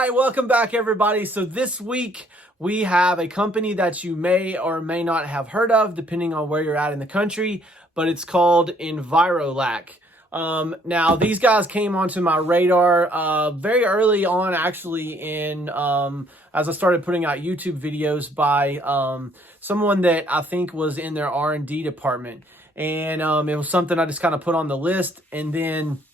right, welcome back everybody. So this week we have a company that you may or may not have heard of depending on where you're at in the country, but it's called Envirolak. Now these guys came onto my radar very early on, actually, in as I started putting out YouTube videos by someone that I think was in their R&D department, and it was something I just kind of put on the list. And then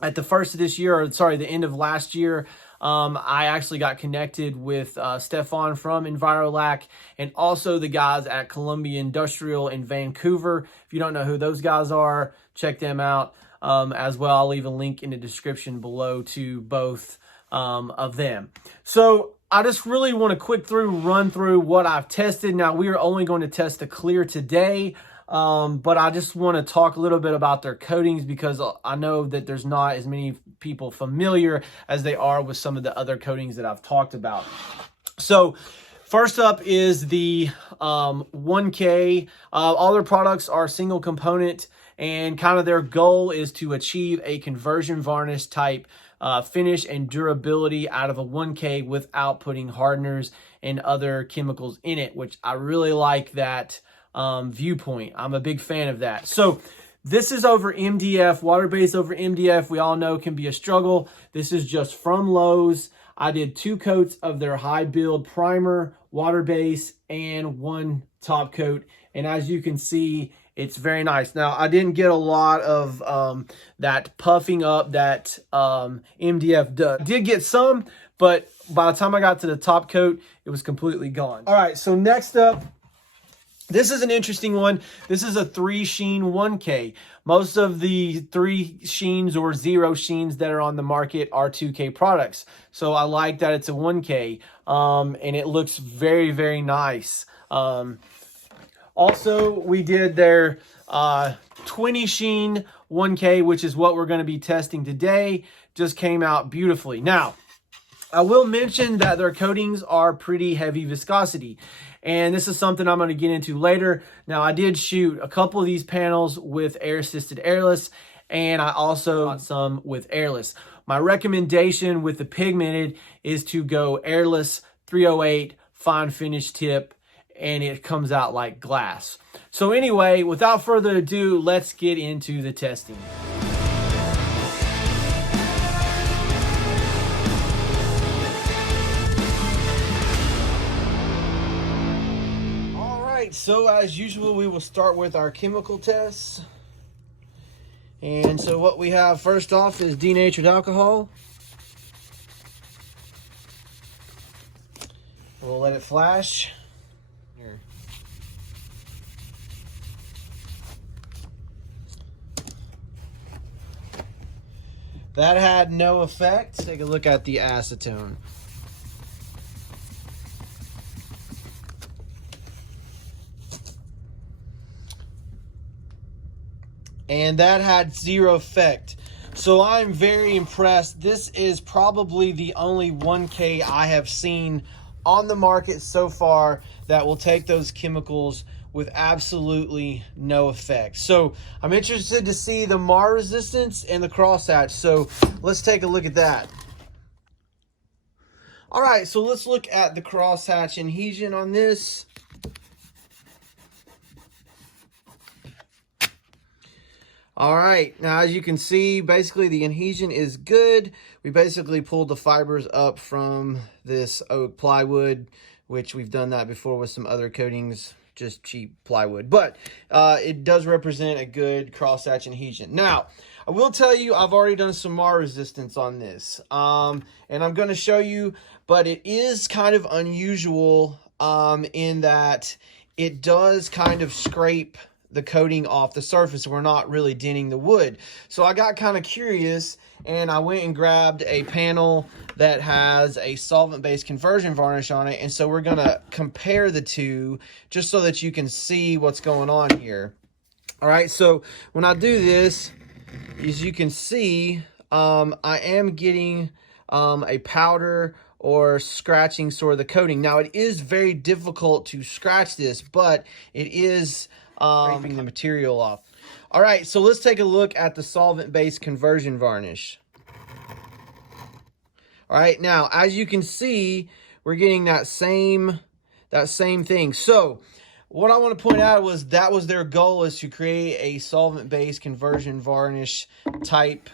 at the first of this year, or sorry, the end of last year, I actually got connected with Stefan from Envirolak and also the guys at Columbia Industrial in Vancouver. If you don't know who those guys are, check them out as well. I'll leave a link in the description below to both of them. So I just really want to run through what I've tested. Now, we are only going to test the clear today. But I just want to talk a little bit about their coatings because I know that there's not as many people familiar as they are with some of the other coatings that I've talked about. So first up is the 1K. All their products are single component, and kind of their goal is to achieve a conversion varnish type finish and durability out of a 1K without putting hardeners and other chemicals in it, which I really like that viewpoint. I'm a big fan of that. So this is over MDF. Waterbase over MDF, we all know, can be a struggle. This is just from Lowe's. I did 2 coats of their high build primer, Waterbase, and 1 top coat. And as you can see, it's very nice. Now, I didn't get a lot of that puffing up that MDF does. I did get some, but by the time I got to the top coat, it was completely gone. All right, so next up, this is an interesting one. This is a 3 sheen 1K. Most of the 3 sheens or 0 sheens that are on the market are 2K products. So I like that it's a 1K, and it looks very, very nice. Also, we did their 20 sheen 1K, which is what we're going to be testing today. Just came out beautifully. Now, I will mention that their coatings are pretty heavy viscosity, and this is something I'm going to get into later. Now, I did shoot a couple of these panels with air-assisted airless, and I also got some with airless. My recommendation with the pigmented is to go airless 308 fine finish tip, and it comes out like glass. So anyway, without further ado, let's get into the testing. So as usual, we will start with our chemical tests. And so what we have first off is denatured alcohol. We'll let it flash. Here. That had no effect. Take a look at the acetone. And that had 0 effect. So I'm very impressed. This is probably the only 1K I have seen on the market so far that will take those chemicals with absolutely no effect. So I'm interested to see the Mar resistance and the crosshatch. So let's take a look at that. All right, so let's look at the crosshatch adhesion on this. All right, now as you can see, basically the adhesion is good. We basically pulled the fibers up from this oak plywood, which we've done that before with some other coatings, just cheap plywood. But it does represent a good crosshatch adhesion. Now, I will tell you, I've already done some Mar resistance on this. And I'm going to show you, but it is kind of unusual in that it does kind of scrape the coating off the surface. We're not really denting the wood. So I got kind of curious, and I went and grabbed a panel that has a solvent-based conversion varnish on it. And so we're going to compare the two just so that you can see what's going on here. All right, so when I do this, as you can see, I am getting a powder or scratching sort of the coating. Now, it is very difficult to scratch this, but it is scraping the material off. All right, so let's take a look at the solvent-based conversion varnish. All right, now, as you can see, we're getting that same thing. So what I want to point out was that was their goal, is to create a solvent-based conversion varnish type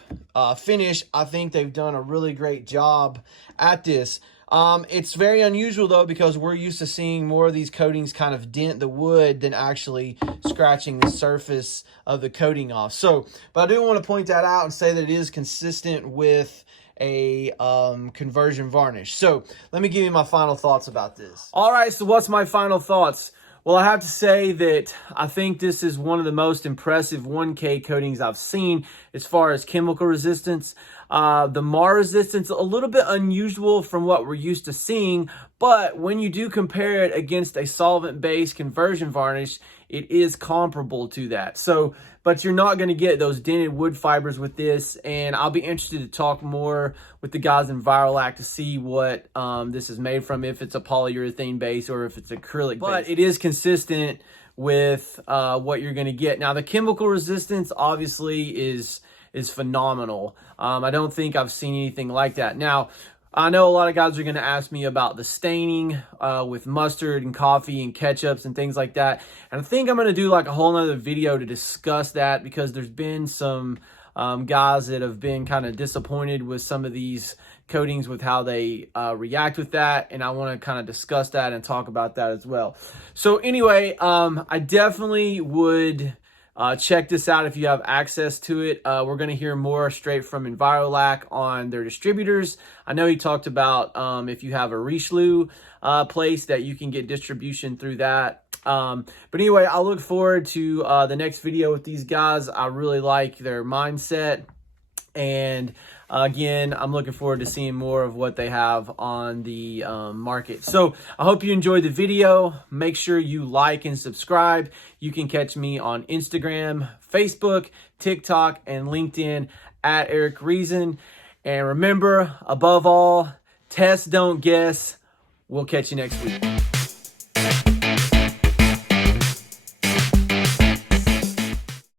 finish. I think they've done a really great job at this. It's very unusual though, because we're used to seeing more of these coatings kind of dent the wood than actually scratching the surface of the coating off. So, but I do want to point that out and say that it is consistent with a conversion varnish. So let me give you my final thoughts about this. All right, so what's my final thoughts? Well, I have to say that I think this is one of the most impressive 1K coatings I've seen as far as chemical resistance. The Mar resistance, a little bit unusual from what we're used to seeing, but when you do compare it against a solvent-based conversion varnish, it is comparable to that. So, but you're not going to get those dented wood fibers with this, and I'll be interested to talk more with the guys in Envirolak to see what this is made from, if it's a polyurethane base or if it's acrylic base. But it is consistent with what you're going to get. Now, the chemical resistance obviously is phenomenal. I don't think I've seen anything like that. Now, I know a lot of guys are going to ask me about the staining with mustard and coffee and ketchups and things like that. And I think I'm going to do like a whole nother video to discuss that, because there's been some guys that have been kind of disappointed with some of these coatings with how they react with that. And I want to kind of discuss that and talk about that as well. So anyway, I definitely would check this out if you have access to it. We're going to hear more straight from Envirolak on their distributors. I know he talked about if you have a Richelieu place, that you can get distribution through that. But anyway, I look forward to the next video with these guys. I really like their mindset. And again, I'm looking forward to seeing more of what they have on the market. So I hope you enjoyed the video. Make sure you like and subscribe. You can catch me on Instagram, Facebook, TikTok, and LinkedIn at Eric Reason. And remember, above all, test, don't guess. We'll catch you next week.